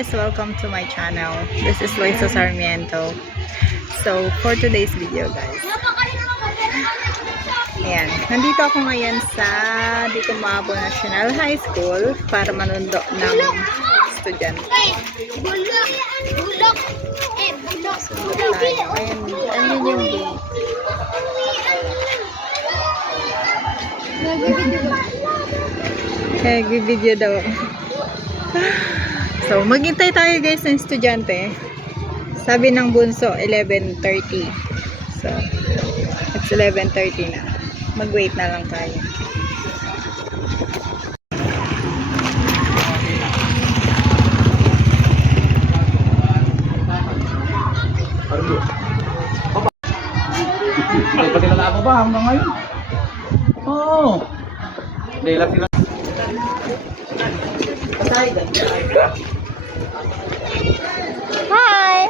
guys! Welcome to my channel. This is Lisa Sarmiento. So, for today's video guys. Ayan. Nandito ako ngayon sa Dito Mabo National High School para manundo ng estudyante. Bulok! Bulok! Bulok! Ayan yung gate. Nag-video daw ako. So, maghintay tayo guys ng estudyante. Sabi ng bunso, 11:30. So, it's 11:30 na. Mag-wait na lang tayo. Hindi pa sila nakababa hanggang ngayon. Oo. Hindi lang sila. Hi!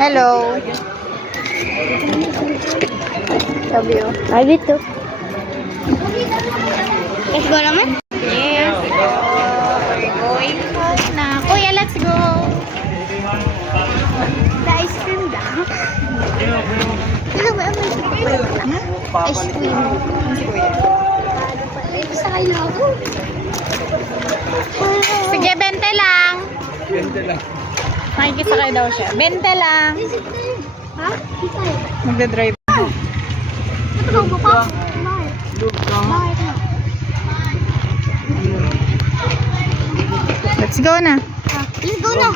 Hello! Love you. I did too. Let's go naman? Yes. We're going home na. Kuya, let's go! The ice cream da. Ano ba ang ice cream? Si Kuya. Sa kailangan. Sige, 20 lang. Ganda lang. Makikisakay daw siya. 20 lang. Ha? Kita eh. Magdadrive. Ito ba pa? Bakit? Bakit na? Let's go na. Let's go na.